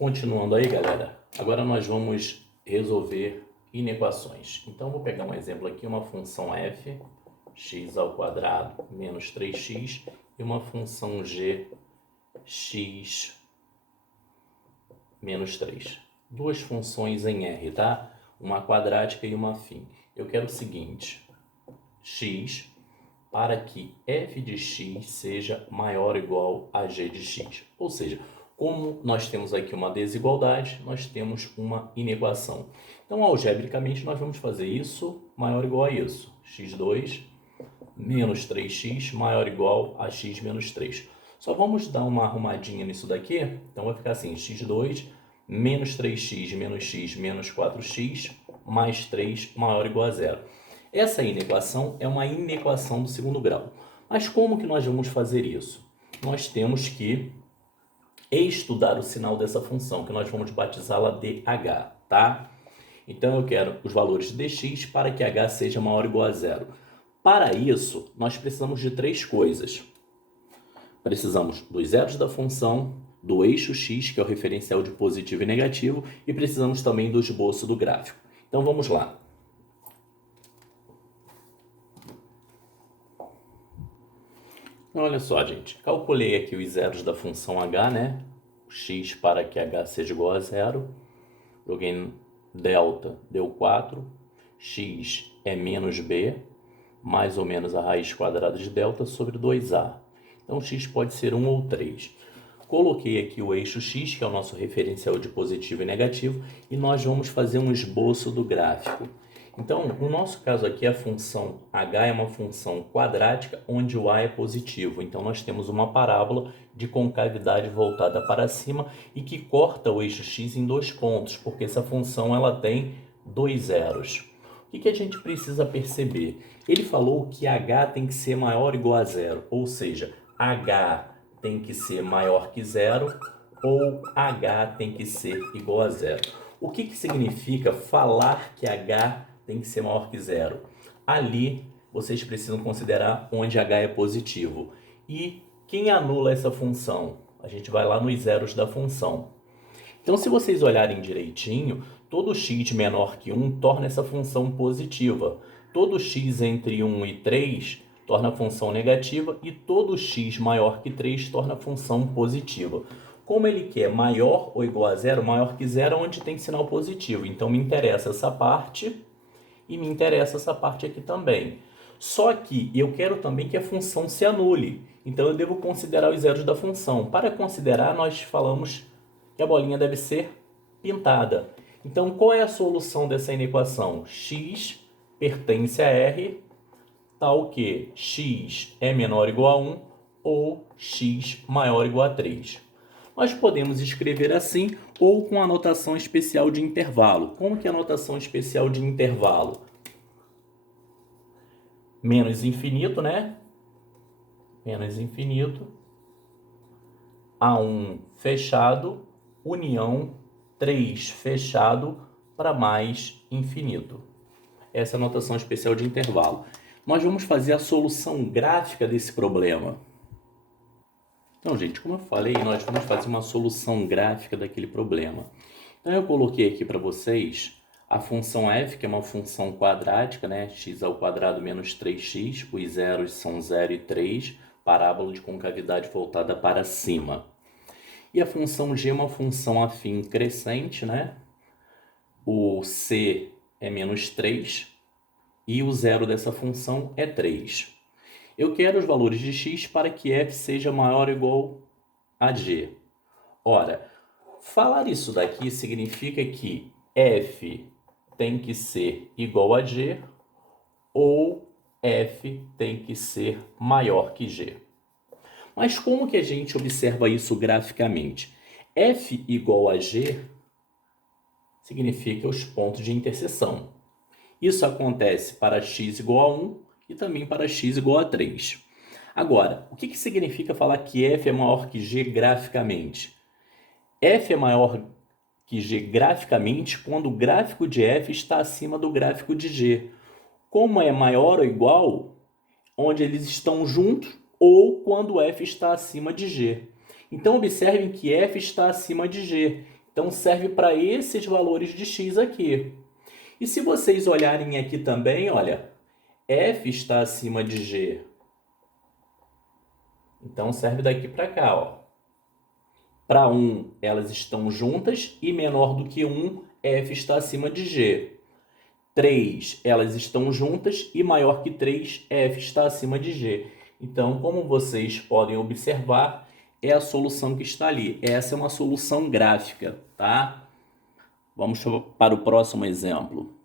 Continuando aí, galera, agora nós vamos resolver inequações. Então, eu vou pegar um exemplo aqui, uma função f, x ao quadrado menos 3x, e uma função g, x menos 3. Duas funções em R, tá? Uma quadrática e uma afim. Eu quero o seguinte, x, para que f de x seja maior ou igual a g de x. Ou seja, como nós temos aqui uma desigualdade, nós temos uma inequação. Então, algebricamente, nós vamos fazer isso maior ou igual a isso. x2 menos 3x maior ou igual a x menos 3. Só vamos dar uma arrumadinha nisso daqui. Então, vai ficar assim, x2 menos 3x menos x menos 4x mais 3 maior ou igual a zero. Essa inequação é uma inequação do segundo grau. Mas como que nós vamos fazer isso? Nós temos que estudar o sinal dessa função, que nós vamos batizá-la de h, tá? Então, eu quero os valores de dx para que h seja maior ou igual a zero. Para isso, nós precisamos de três coisas. Precisamos dos zeros da função, do eixo x, que é o referencial de positivo e negativo, e precisamos também do esboço do gráfico. Então, vamos lá. Então, olha só, gente. Calculei aqui os zeros da função h, né? X para que h seja igual a zero. Joguei em delta, deu 4. X é menos b, mais ou menos a raiz quadrada de delta sobre 2a. Então, x pode ser 1 ou 3. Coloquei aqui o eixo x, que é o nosso referencial de positivo e negativo, e nós vamos fazer um esboço do gráfico. Então, no nosso caso aqui, a função h é uma função quadrática, onde o a é positivo. Então, nós temos uma parábola de concavidade voltada para cima e que corta o eixo x em dois pontos, porque essa função ela tem dois zeros. O que a gente precisa perceber? Ele falou que h tem que ser maior ou igual a zero, ou seja, h tem que ser maior que zero ou h tem que ser igual a zero. O que significa falar que h tem que ser maior que zero? Ali, vocês precisam considerar onde h é positivo. E quem anula essa função? A gente vai lá nos zeros da função. Então, se vocês olharem direitinho, todo x menor que 1 torna essa função positiva. Todo x entre 1 e 3 torna a função negativa e todo x maior que 3 torna a função positiva. Como ele quer maior ou igual a zero, maior que zero é onde tem sinal positivo. Então, me interessa essa parte e me interessa essa parte aqui também. Só que eu quero também que a função se anule. Então, eu devo considerar os zeros da função. Para considerar, nós falamos que a bolinha deve ser pintada. Então, qual é a solução dessa inequação? X pertence a R, tal que x é menor ou igual a 1 ou x maior ou igual a 3. Nós podemos escrever assim ou com a notação especial de intervalo. Como que é a notação especial de intervalo? Menos infinito, né? Menos infinito. A1 fechado, união 3 fechado para mais infinito. Essa é a notação especial de intervalo. Nós vamos fazer a solução gráfica desse problema. Então, gente, como eu falei, nós vamos fazer uma solução gráfica daquele problema. Então, eu coloquei aqui para vocês a função f, que é uma função quadrática, né? X ao quadrado menos 3x, os zeros são 0 e 3, parábola de concavidade voltada para cima. E a função g é uma função afim crescente, né? O c é menos 3 e o zero dessa função é 3. Eu quero os valores de x para que f seja maior ou igual a g. Ora, falar isso daqui significa que f tem que ser igual a g ou f tem que ser maior que g. Mas como que a gente observa isso graficamente? F igual a g significa os pontos de interseção. Isso acontece para x igual a 1 e também para x igual a 3. Agora, o que significa falar que f é maior que g graficamente? F é maior que g graficamente quando o gráfico de f está acima do gráfico de g. Como é maior ou igual, onde eles estão juntos, ou quando f está acima de g. Então, observem que f está acima de g. Então serve para esses valores de x aqui. E se vocês olharem aqui também, olha, f está acima de g. Então serve daqui para cá, ó. Para 1, elas estão juntas e menor do que 1, f está acima de g. 3, elas estão juntas e maior que 3, f está acima de g. Então, como vocês podem observar, é a solução que está ali. Essa é uma solução gráfica, tá? Vamos para o próximo exemplo.